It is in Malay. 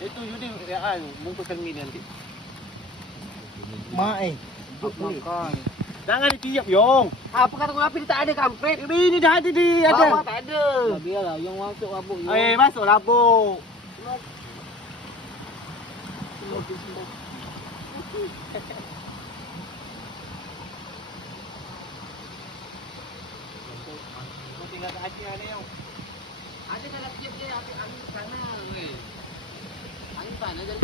Itu Yudi bungkuskan mie nanti. Mak Makan. Jangan ditiup, Yong. Apa kata kau api tak ada kampret? Ini dah ada di Bawah ada. tak ada. Biarlah yang masuk abuk you. Masuk labuk. Kau tinggal kat Aceh ni, Yong. Ada dalam tiap dia angin sana. Angin sana jadi